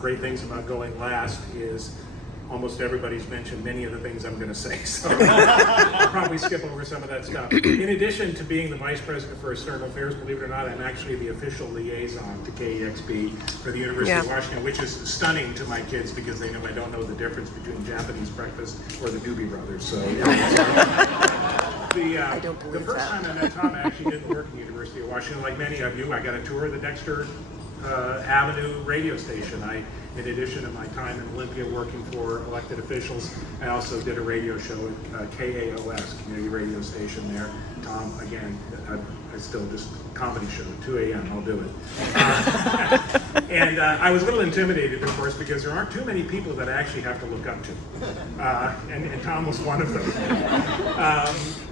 great things about going last is almost everybody's mentioned many of the things I'm going to say, so I'll probably skip over some of that stuff. In addition to being the Vice President for External Affairs, believe it or not, I'm actually the official liaison to KEXP for the University of Washington, which is stunning to my kids because they know I don't know the difference between Japanese breakfast or the Doobie Brothers. So the first time I met Tom, I actually didn't work at the University of Washington. Like many of you, I got a tour of the Dexter Avenue radio station. In addition to my time in Olympia working for elected officials, I also did a radio show at KAOS, community radio station there. Tom, again, I still just comedy show at 2 a.m. I'll do it. And I was a little intimidated, of course, because there aren't too many people that I actually have to look up to. And Tom was one of them.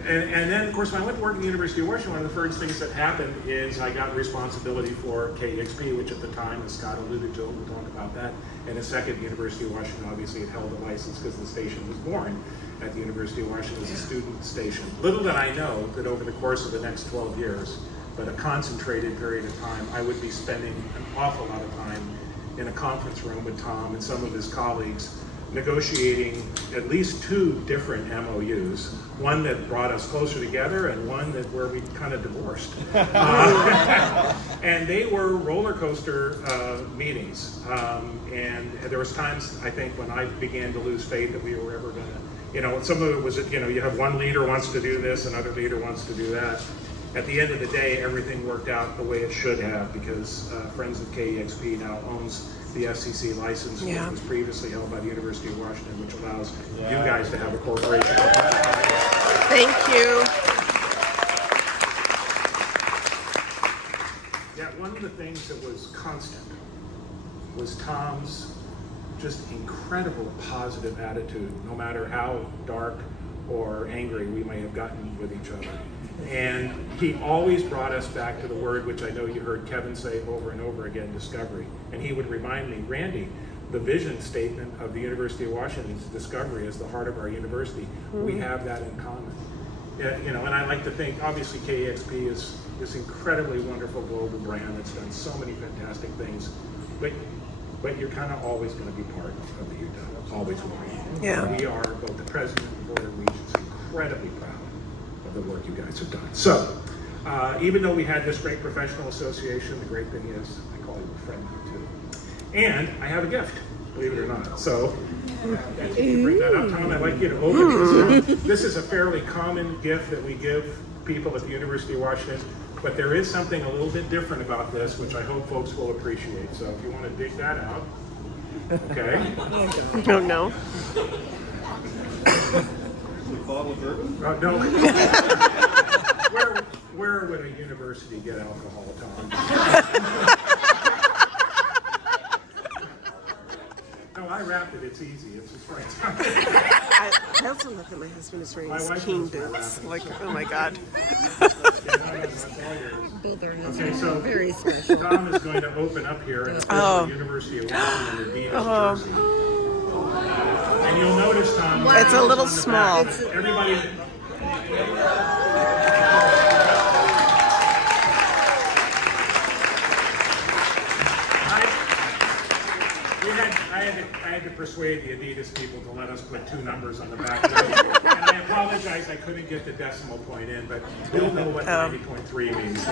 And then, of course, when I went to work at the University of Washington, one of the first things that happened is I got responsibility for KEXP, which at the time, as Scott alluded to, we'll talk about that in a second. The University of Washington obviously had held a license because the station was born at the University of Washington as a student station. Little did I know that over the course of the next 12 years, but a concentrated period of time, I would be spending an awful lot of time in a conference room with Tom and some of his colleagues negotiating at least 2 different MOUs, one that brought us closer together and one that where we kind of divorced. And they were roller coaster meetings. And there was times, I think, when I began to lose faith that we were ever gonna, some of it was, you have one leader wants to do this, another leader wants to do that. At the end of the day, everything worked out the way it should have because Friends of KEXP now owns the FCC license, which was previously held by the University of Washington, which allows you guys to have a corporation. Thank you. Yeah, one of the things that was constant was Tom's just incredible positive attitude, no matter how dark or angry we may have gotten with each other. And he always brought us back to the word, which I know you heard Kevin say over and over again, discovery. And he would remind me, Randy, the vision statement of the University of Washington is discovery is the heart of our university. We have that in common. And I like to think, obviously KEXP is this incredibly wonderful global brand that's done so many fantastic things, but you're kind of always going to be part of the UW, always will be. Yeah. We are, both the president and board of regents, incredibly proud of the work you guys have done. So, even though we had this great professional association, the great thing is, I call you a friend too. And I have a gift, believe it or not. So, you bring that up, Tom, I'd like you to open this. This is a fairly common gift that we give people at the University of Washington, but there is something a little bit different about this, which I hope folks will appreciate. So if you want to dig that out, okay? Oh, no. Bottle of bourbon? No. Where would a university get alcohol, Tom? No, I wrapped it. It's easy. It's just right. I also love that my husband is wearing My his wife king knows my boots. wrapping. Like, oh my God. Both are Okay, so very special. Tom is going to open up here and official University of Washington Adidas jersey. And you'll notice, Tom, It's a little on the small. back, everybody. I had to persuade the Adidas people to let us put 2 numbers on the back. And I apologize, I couldn't get the decimal point in, but you'll know what 90.3 means.